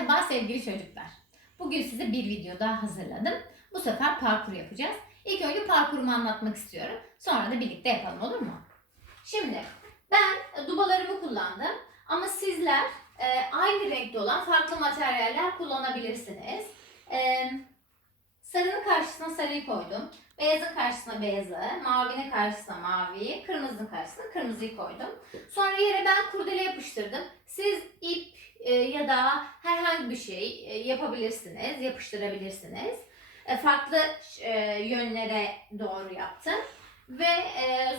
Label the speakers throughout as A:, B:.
A: Merhaba sevgili çocuklar. Bugün size bir video daha hazırladım. Bu sefer parkur yapacağız. İlk önce parkurumu anlatmak istiyorum. Sonra da birlikte yapalım olur mu? Şimdi ben dubalarımı kullandım. Ama sizler e, aynı renkte olan farklı materyaller kullanabilirsiniz. E, sarının karşısına sarıyı koydum. Beyazın karşısına beyazı, mavinin karşısına maviyi, kırmızının karşısına kırmızıyı koydum. Sonra yere ben kurdele yapıştırdım. Siz ip e, ya da herhangi bir şey e, yapabilirsiniz, yapıştırabilirsiniz. E, farklı yönlere doğru yaptım. Ve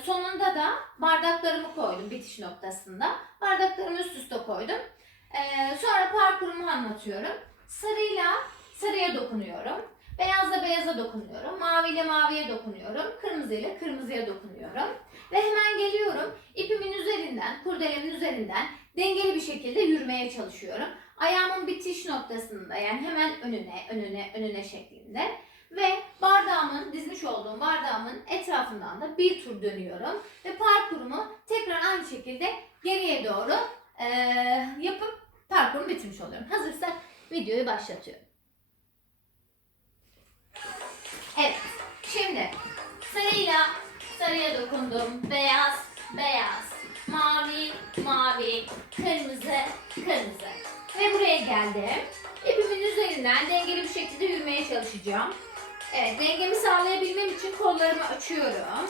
A: sonunda da bardaklarımı koydum bitiş noktasında. Bardaklarımı üst üste koydum. E, sonra parkurumu anlatıyorum. Sarıyla sarıya dokunuyorum. Beyazla beyaza dokunuyorum. Maviyle maviye dokunuyorum. Kırmızıyla kırmızıya dokunuyorum. Ve hemen geliyorum. İpimin üzerinden, kurdelemin üzerinden dengeli bir şekilde yürümeye çalışıyorum. Ayağımın bitiş noktasında yani hemen önüne, önüne, önüne şeklinde. Ve bardağımın, dizmiş olduğum bardağımın etrafından da bir tur dönüyorum. Ve parkurumu tekrar aynı şekilde geriye doğru eee, yapıp parkurumu bitirmiş oluyorum. Hazırsak videoyu başlatıyorum. Evet, şimdi sarıyla sarıya dokundum. Beyaz, beyaz, mavi, mavi, kırmızı, kırmızı. Ve buraya geldim. İpimin üzerinden dengeli bir şekilde yürümeye çalışacağım. Evet, dengemi sağlayabilmem için kollarımı açıyorum.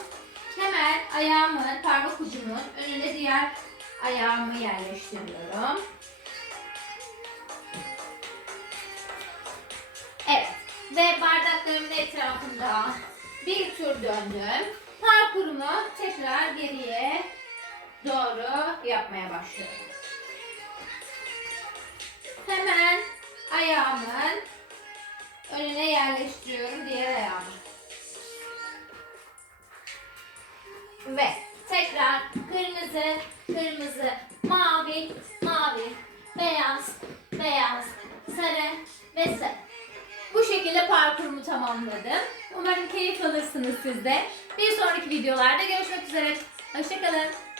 A: Hemen ayağımın, parmak ucumun önüne diğer ayağımı yerleştiriyorum. Evet. Ve bardaklarımın etrafında bir tur döndüm. Parkurumu tekrar geriye doğru yapmaya başlıyorum. Hemen ayağımın önüne yerleştiriyorum diğer ayağımı. Ve tekrar kırmızı, kırmızı, mavi, mavi, beyaz, beyaz, sarı ve sarı. Bu şekilde parkurumu tamamladım. Umarım keyif alırsınız siz de. Bir sonraki videolarda görüşmek üzere. Hoşçakalın.